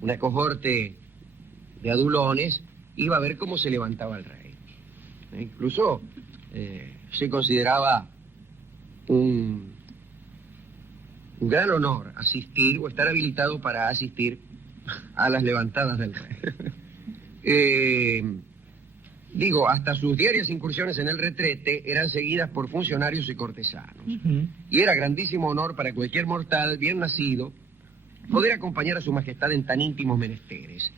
una cohorte de adulones iba a ver cómo se levantaba el rey. Incluso se consideraba un gran honor asistir o estar habilitado para asistir a las levantadas del rey. Hasta sus diarias incursiones en el retrete eran seguidas por funcionarios y cortesanos. Y era grandísimo honor para cualquier mortal bien nacido poder acompañar a su majestad en tan íntimos menesteres.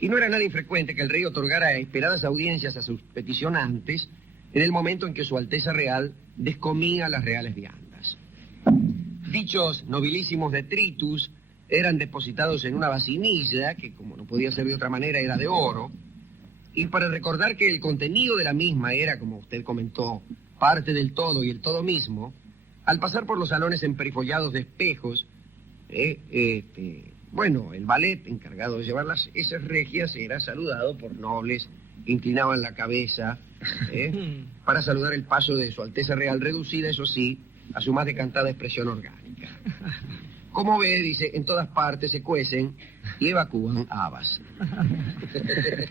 Y no era nada infrecuente que el rey otorgara esperadas audiencias a sus peticionantes en el momento en que su Alteza Real descomía las reales viandas. Dichos nobilísimos detritus eran depositados en una vasinilla, que como no podía ser de otra manera era de oro, y para recordar que el contenido de la misma era, como usted comentó, parte del todo y el todo mismo, al pasar por los salones emperifollados de espejos, el valet encargado de llevar esas regias era saludado por nobles que inclinaban la cabeza para saludar el paso de su Alteza Real, reducida, eso sí, a su más decantada expresión orgánica. Como ve, dice, en todas partes se cuecen y evacúan habas.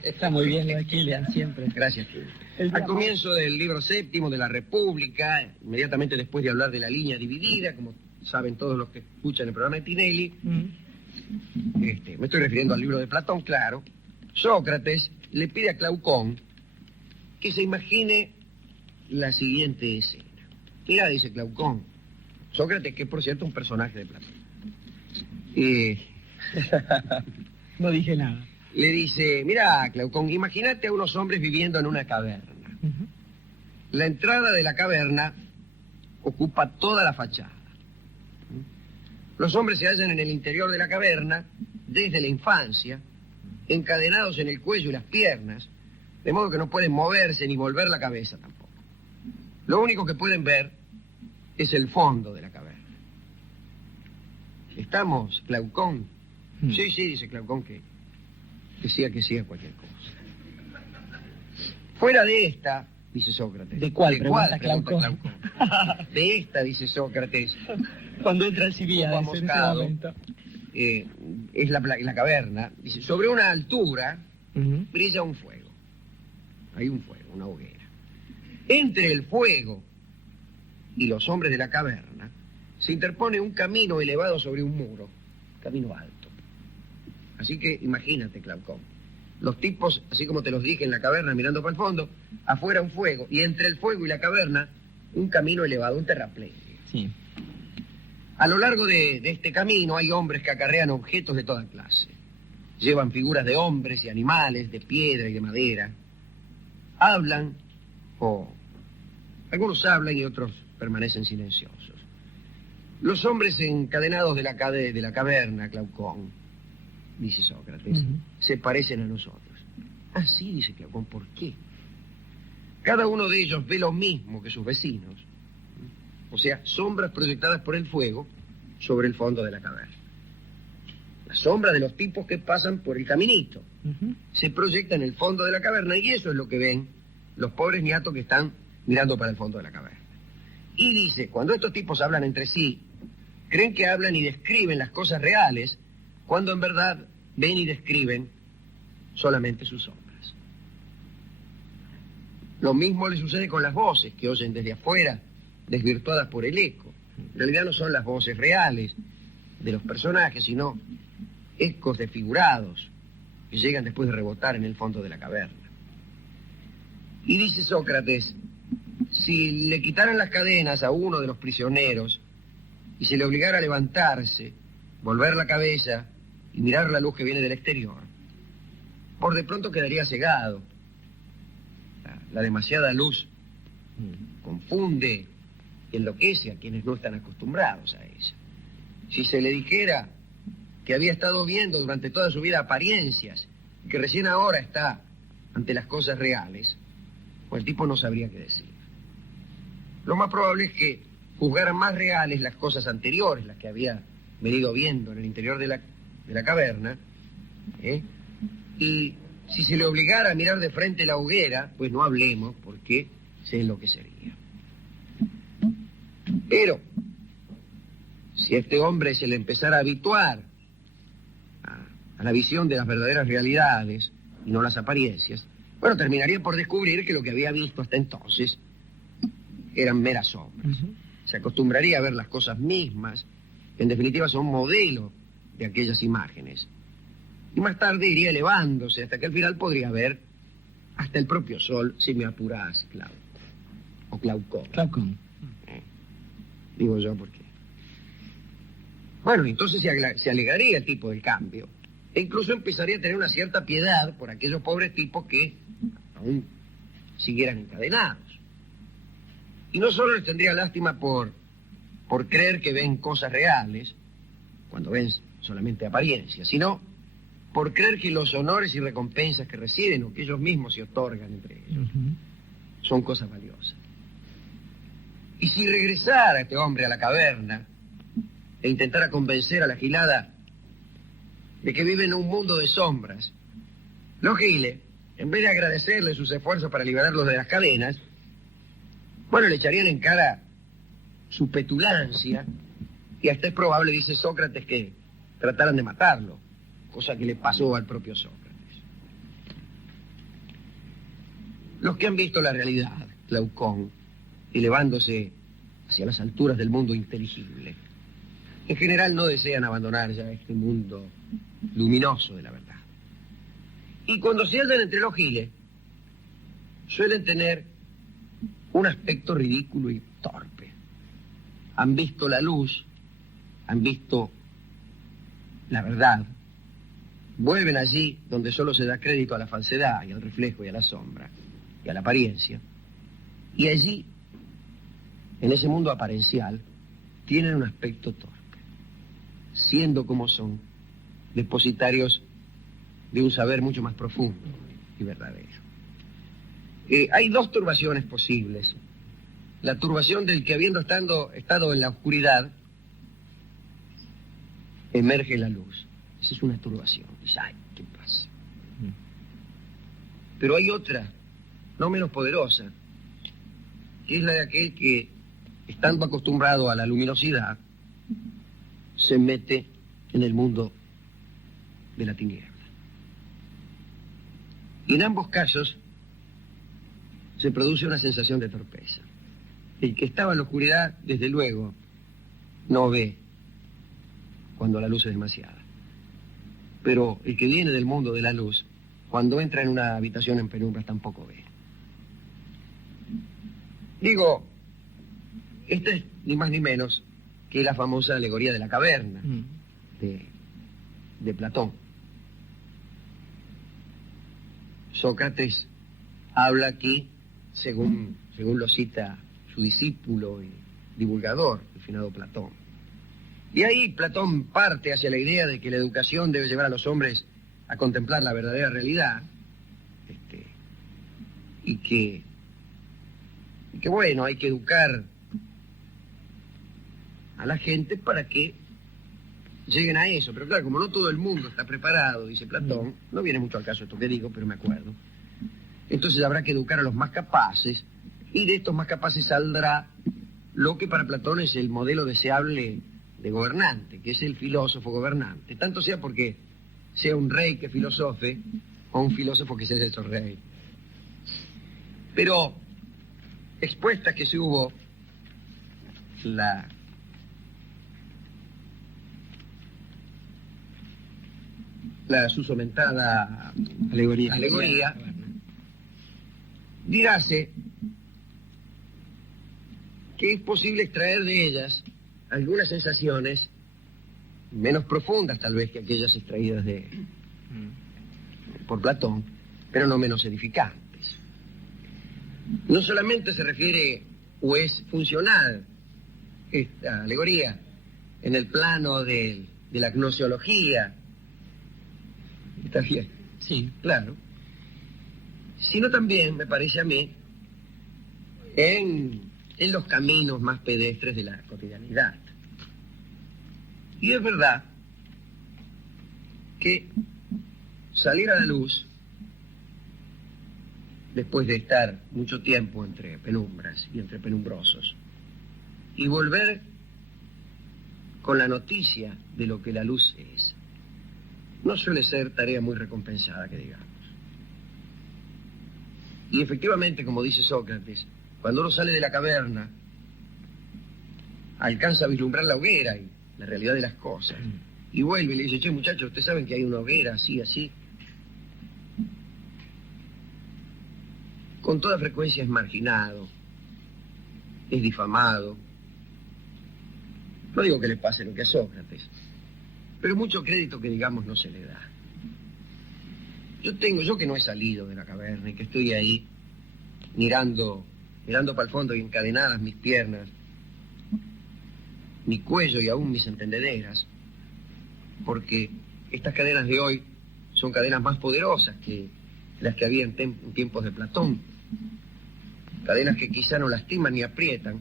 Está muy bien lo de Kilian, siempre. Gracias, Kilian. Al comienzo del libro séptimo de la República, inmediatamente después de hablar de la línea dividida, como saben todos los que escuchan el programa de Tinelli, me estoy refiriendo al libro de Platón, claro, Sócrates le pide a Glaucón que se imagine la siguiente escena. Mira, dice Glaucón, Sócrates, que es por cierto un personaje de Platón. No dije nada. Le dice, mira, Glaucón, imagínate a unos hombres viviendo en una caverna. La entrada de la caverna ocupa toda la fachada. Los hombres se hallan en el interior de la caverna desde la infancia, encadenados en el cuello y las piernas, de modo que no pueden moverse ni volver la cabeza tampoco. Lo único que pueden ver es el fondo de la caverna. ¿Estamos, Glaucón? Sí, dice Glaucón, que sí a cualquier cosa. Fuera de esta, dice Sócrates. ¿De cuál? Pregunta Glaucón. De esta, dice Sócrates. Cuando entra el Cibíades en ese momento. Es la caverna. Dice, sobre una altura brilla un fuego. Hay un fuego, una hoguera. Entre el fuego y los hombres de la caverna se interpone un camino elevado sobre un muro, camino alto. Así que imagínate, Glaucón, los tipos, así como te los dije, en la caverna mirando para el fondo, afuera un fuego, y entre el fuego y la caverna un camino elevado, un terraplén. Sí. A lo largo de este camino hay hombres que acarrean objetos de toda clase. Llevan figuras de hombres y animales, de piedra y de madera. Hablan, o algunos hablan y otros permanecen silenciosos. Los hombres encadenados de la caverna, Glaucón, dice Sócrates, se parecen a nosotros. Ah, sí, dice Glaucón, ¿por qué? Cada uno de ellos ve lo mismo que sus vecinos. O sea, sombras proyectadas por el fuego sobre el fondo de la caverna. La sombra de los tipos que pasan por el caminito se proyecta en el fondo de la caverna y eso es lo que ven los pobres niatos que están mirando para el fondo de la caverna. Y dice, cuando estos tipos hablan entre sí, creen que hablan y describen las cosas reales, cuando en verdad ven y describen solamente sus sombras. Lo mismo le sucede con las voces que oyen desde afuera, desvirtuadas por el eco. En realidad no son las voces reales de los personajes, sino ecos desfigurados que llegan después de rebotar en el fondo de la caverna. Y dice Sócrates, si le quitaran las cadenas a uno de los prisioneros y se le obligara a levantarse, volver la cabeza y mirar la luz que viene del exterior, por de pronto quedaría cegado. La demasiada luz confunde y enloquece a quienes no están acostumbrados a ella. Si se le dijera que había estado viendo durante toda su vida apariencias y que recién ahora está ante las cosas reales, pues el tipo no sabría qué decir. Lo más probable es que juzgaran más reales las cosas anteriores, las que había venido viendo en el interior de la caverna, y si se le obligara a mirar de frente la hoguera, pues no hablemos, porque se enloquecería. Pero, si a este hombre se le empezara a habituar a la visión de las verdaderas realidades y no las apariencias, bueno, terminaría por descubrir que lo que había visto hasta entonces eran meras sombras. Se acostumbraría a ver las cosas mismas, que en definitiva son modelo de aquellas imágenes. Y más tarde iría elevándose hasta que al final podría ver hasta el propio sol, si me apurás, Clau. O Glaucón. Glaucón. Digo yo, ¿por qué? Bueno, entonces se alegraría el tipo del cambio. E incluso empezaría a tener una cierta piedad por aquellos pobres tipos que aún siguieran encadenados. Y no solo les tendría lástima por creer que ven cosas reales, cuando ven solamente apariencias, sino por creer que los honores y recompensas que reciben o que ellos mismos se otorgan entre ellos son cosas valiosas. Y si regresara este hombre a la caverna e intentara convencer a la gilada de que vive en un mundo de sombras, los giles, en vez de agradecerle sus esfuerzos para liberarlos de las cadenas, bueno, le echarían en cara su petulancia y hasta es probable, dice Sócrates, que trataran de matarlo, cosa que le pasó al propio Sócrates. Los que han visto la realidad, Glaucón, elevándose hacia las alturas del mundo inteligible, en general no desean abandonar ya este mundo luminoso de la verdad. Y cuando se hallan entre los giles, suelen tener un aspecto ridículo y torpe. Han visto la luz, han visto la verdad, vuelven allí donde solo se da crédito a la falsedad y al reflejo y a la sombra y a la apariencia, y allí, en ese mundo aparencial, tienen un aspecto torpe, siendo como son depositarios de un saber mucho más profundo y verdadero. Hay dos turbaciones posibles. La turbación del que habiendo estado en la oscuridad, emerge la luz. Esa es una turbación. Dice, ay, ¿qué pasa? Pero hay otra, no menos poderosa, que es la de aquel que, estando acostumbrado a la luminosidad, se mete en el mundo de la tiniebla. Y en ambos casos se produce una sensación de torpeza. El que estaba en la oscuridad, desde luego, no ve cuando la luz es demasiada. Pero el que viene del mundo de la luz, cuando entra en una habitación en penumbras, tampoco ve. Digo, esta es ni más ni menos que la famosa alegoría de la caverna de Platón. Sócrates habla aquí, según lo cita su discípulo y divulgador, el finado Platón. Y ahí Platón parte hacia la idea de que la educación debe llevar a los hombres a contemplar la verdadera realidad, y que bueno, hay que educar a la gente para que lleguen a eso. Pero claro, como no todo el mundo está preparado, dice Platón, no viene mucho al caso esto que digo, pero me acuerdo. Entonces habrá que educar a los más capaces, y de estos más capaces saldrá lo que para Platón es el modelo deseable de gobernante, que es el filósofo gobernante. Tanto sea porque sea un rey que filosofe, o un filósofo que sea hecho rey. Pero, expuesta que se hubo la susomentada alegoría, diráse que es posible extraer de ellas algunas sensaciones menos profundas tal vez que aquellas extraídas por Platón, pero no menos edificantes. No solamente se refiere o es funcional esta alegoría en el plano de la gnoseología. ¿Está bien? Sí. Claro. Sino también, me parece a mí, en los caminos más pedestres de la cotidianidad. Y es verdad que salir a la luz, después de estar mucho tiempo entre penumbras y entre penumbrosos, y volver con la noticia de lo que la luz no suele ser tarea muy recompensada, que digamos. Y efectivamente, como dice Sócrates, cuando uno sale de la caverna, alcanza a vislumbrar la hoguera y la realidad de las cosas. Y vuelve y le dice, che, muchachos, ¿ustedes saben que hay una hoguera así, así? Con toda frecuencia es marginado, es difamado. No digo que le pase lo que a Sócrates, pero mucho crédito que digamos no se le da. Yo que no he salido de la caverna y que estoy ahí mirando para el fondo y encadenadas mis piernas, mi cuello y aún mis entendederas, porque estas cadenas de hoy son cadenas más poderosas que las que había en tiempos de Platón. Cadenas que quizá no lastiman ni aprietan,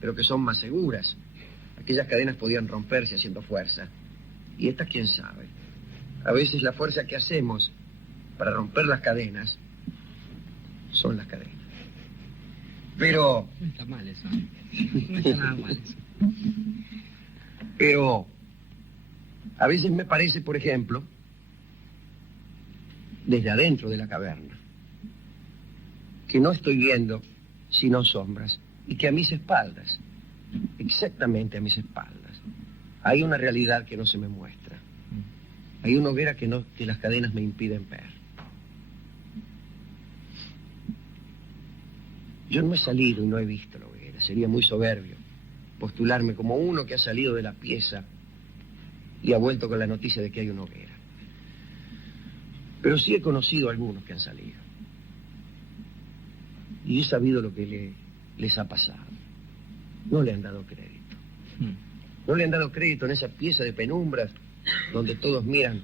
pero que son más seguras. Aquellas cadenas podían romperse haciendo fuerza. Y estas, quién sabe. A veces la fuerza que hacemos para romper las cadenas son las cadenas. Pero... No está mal eso. No está nada mal eso. Pero a veces me parece, por ejemplo, desde adentro de la caverna, que no estoy viendo sino sombras, y que a mis espaldas, exactamente a mis espaldas, hay una realidad que no se me muestra. Hay una hoguera que las cadenas me impiden ver. Yo no he salido y no he visto la hoguera. Sería muy soberbio postularme como uno que ha salido de la pieza y ha vuelto con la noticia de que hay una hoguera. Pero sí he conocido a algunos que han salido. Y he sabido lo que les ha pasado. No le han dado crédito. No le han dado crédito en esa pieza de penumbras donde todos miran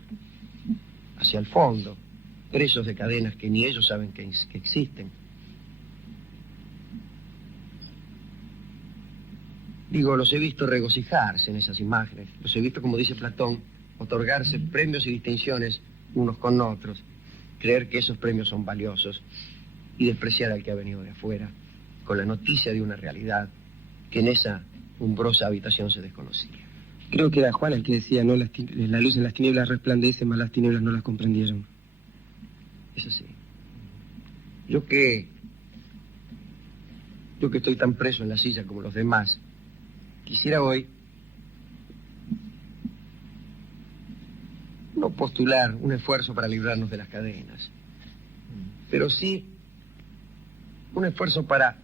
hacia el fondo, presos de cadenas que ni ellos saben que existen. Digo, los he visto regocijarse en esas imágenes. Los he visto, como dice Platón, otorgarse premios y distinciones unos con otros, creer que esos premios son valiosos y despreciar al que ha venido de afuera, con la noticia de una realidad que en esa umbrosa habitación se desconocía. Creo que era Juan el que decía, no, la luz en las tinieblas resplandece, mas las tinieblas no las comprendieron. Es así. Yo que estoy tan preso en la silla como los demás, quisiera hoy no postular un esfuerzo para librarnos de las cadenas, pero sí un esfuerzo para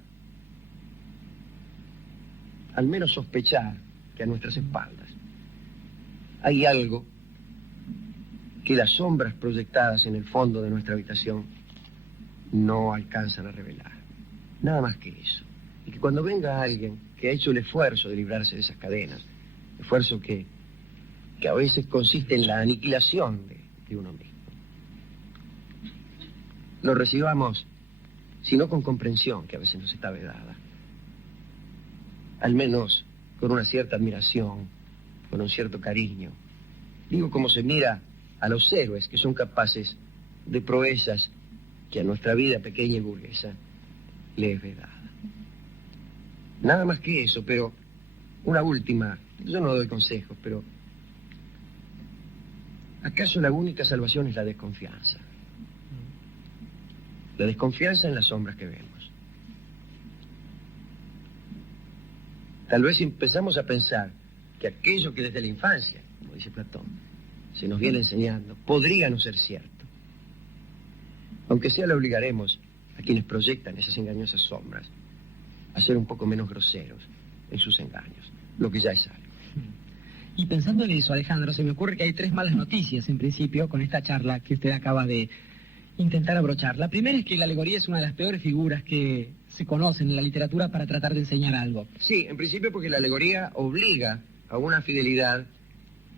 al menos sospechar que a nuestras espaldas hay algo que las sombras proyectadas en el fondo de nuestra habitación no alcanzan a revelar. Nada más que eso. Y que cuando venga alguien que ha hecho el esfuerzo de librarse de esas cadenas, esfuerzo que a veces consiste en la aniquilación de uno mismo, lo recibamos, sino con comprensión, que a veces nos está vedada, al menos con una cierta admiración, con un cierto cariño. Digo, como se mira a los héroes que son capaces de proezas que a nuestra vida pequeña y burguesa le es vedada. Nada más que eso, pero una última, yo no doy consejos, pero ¿acaso la única salvación es la desconfianza? La desconfianza en las sombras que vemos. Tal vez si empezamos a pensar que aquello que desde la infancia, como dice Platón, se nos viene enseñando, podría no ser cierto. Aunque sea, le obligaremos a quienes proyectan esas engañosas sombras a ser un poco menos groseros en sus engaños, lo que ya es algo. Y pensando en eso, Alejandro, se me ocurre que hay 3 malas noticias, en principio, con esta charla que usted acaba de intentar abrochar. La primera es que la alegoría es una de las peores figuras que se conocen en la literatura para tratar de enseñar algo. Sí, en principio porque la alegoría obliga a una fidelidad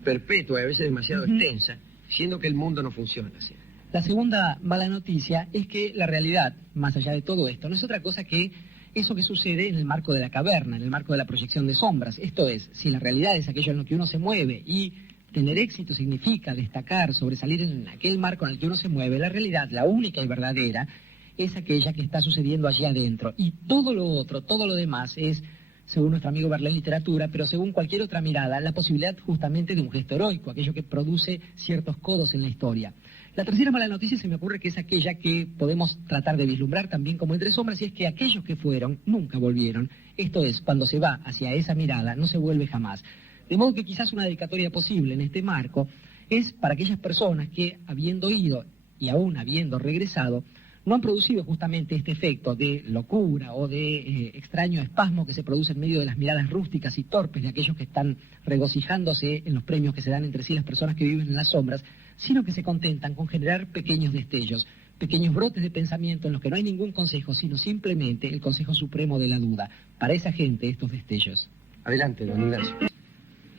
perpetua y a veces demasiado extensa, siendo que el mundo no funciona así. La segunda mala noticia es que la realidad, más allá de todo esto, no es otra cosa que eso que sucede en el marco de la caverna, en el marco de la proyección de sombras. Esto es, si la realidad es aquello en lo que uno se mueve y tener éxito significa destacar, sobresalir en aquel marco en el que uno se mueve, la realidad, la única y verdadera, es aquella que está sucediendo allí adentro. Y todo lo otro, todo lo demás es según nuestro amigo Verlaine Literatura, pero según cualquier otra mirada, la posibilidad justamente de un gesto heroico, aquello que produce ciertos codos en la historia. La tercera mala noticia se me ocurre que es aquella que podemos tratar de vislumbrar también como Entre Sombras, y es que aquellos que fueron nunca volvieron. Esto es, cuando se va hacia esa mirada, no se vuelve jamás. De modo que quizás una dedicatoria posible en este marco es para aquellas personas que, habiendo ido y aún habiendo regresado, no han producido justamente este efecto de locura o de extraño espasmo que se produce en medio de las miradas rústicas y torpes de aquellos que están regocijándose en los premios que se dan entre sí las personas que viven en las sombras, sino que se contentan con generar pequeños destellos, pequeños brotes de pensamiento en los que no hay ningún consejo, sino simplemente el consejo supremo de la duda. Para esa gente, estos destellos. Adelante, don Ignacio.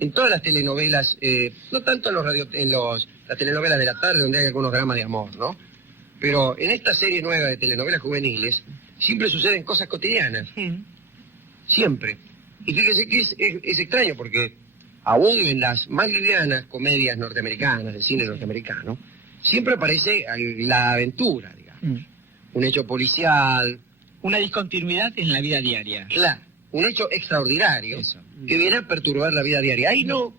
En todas las telenovelas, no tanto en las telenovelas de la tarde, donde hay algunos dramas de amor, ¿no? Pero en esta serie nueva de telenovelas juveniles, siempre suceden cosas cotidianas. Siempre. Y fíjese que es extraño, porque aún en las más livianas comedias norteamericanas, del cine norteamericano, siempre aparece la aventura, digamos. Un hecho policial. Una discontinuidad en la vida diaria. Claro, un hecho extraordinario. Eso. Que viene a perturbar la vida diaria. Ahí no.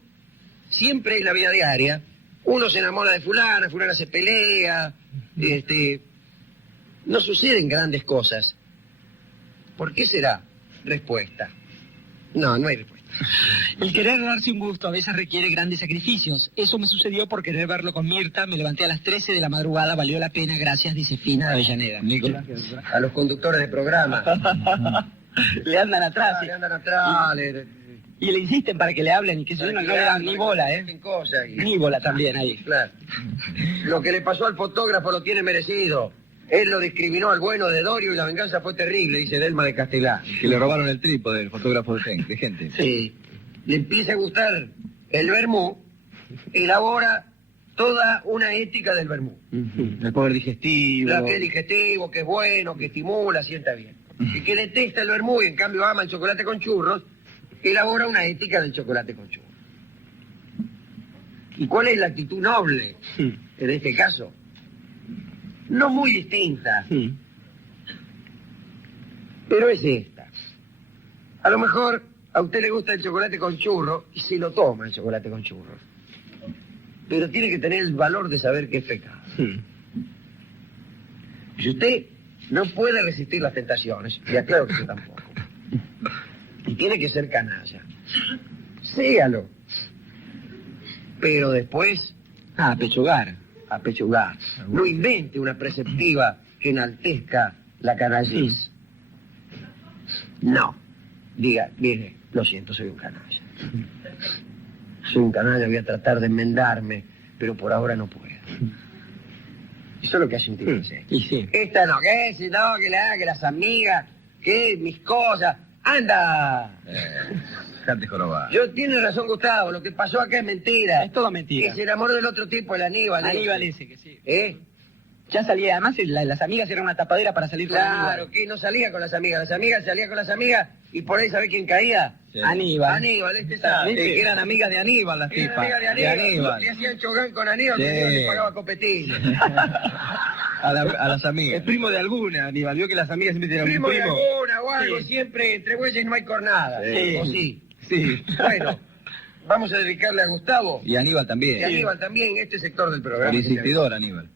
Siempre en la vida diaria, uno se enamora de fulana, fulana se pelea, no suceden grandes cosas. ¿Por qué será? Respuesta. No, no hay respuesta. El querer darse un gusto a veces requiere grandes sacrificios. Eso me sucedió por querer verlo con Mirta. Me levanté a las 13 de la madrugada, valió la pena, gracias, dice Fina de Avellaneda. Nicolás. A los conductores de programa. Le andan atrás. Le andan atrás, y le insisten para que le hablen y que no le dan ni bola, Ni bola también ahí. Claro. Lo que le pasó al fotógrafo lo tiene merecido. Él lo discriminó al bueno de Dorio y la venganza fue terrible, dice Delma de Castelar. Que le robaron el trípode del fotógrafo de gente. Sí. Le empieza a gustar el vermú, elabora toda una ética del vermú. El poder digestivo. Claro, que es digestivo, que es bueno, que estimula, sienta bien. Y que detesta el vermú y en cambio ama el chocolate con churros, elabora una ética del chocolate con churros. ¿Y cuál es la actitud noble en este caso? No muy distinta, pero es esta. A lo mejor a usted le gusta el chocolate con churros y se lo toma el chocolate con churros. Pero tiene que tener el valor de saber que es pecado. Si usted no puede resistir las tentaciones, y aclaro que yo tampoco, y tiene que ser canalla, séalo. Pero después, a pechugar. No invente una preceptiva que enaltezca la canallez. No. Diga, mire, lo siento, soy un canalla. Soy un canalla, voy a tratar de enmendarme, pero por ahora no puedo. Eso es lo que hace un tipo ese. Y sí. Esta no, que si no, que las amigas, que mis cosas. ¡Anda! Dejate jorobar. Yo tiene razón Gustavo, lo que pasó acá es mentira. Es todo mentira. Que se enamoró del otro tipo, el Aníbal. Aníbal ese, que sí. Ya salía, además las amigas eran una tapadera para salir con Aníbal. Claro, que no salía con las amigas salía con las amigas y por ahí ¿sabe quién caía? Sí. Aníbal, sabe. Que eran amigas de Aníbal las Eran tipas. amigas de Aníbal. Le hacían chogán con Aníbal, Sí. porque le pagaba copetín. A las amigas. Es primo de alguna, Aníbal. Vio que las amigas siempre tienen Primo un de primo. alguna o algo, siempre entre bueyes no hay cornada. Sí. ¿O sí? Sí. Bueno, vamos a dedicarle a Gustavo Y Aníbal y también. a Aníbal también este sector del programa. El insistidor Aníbal.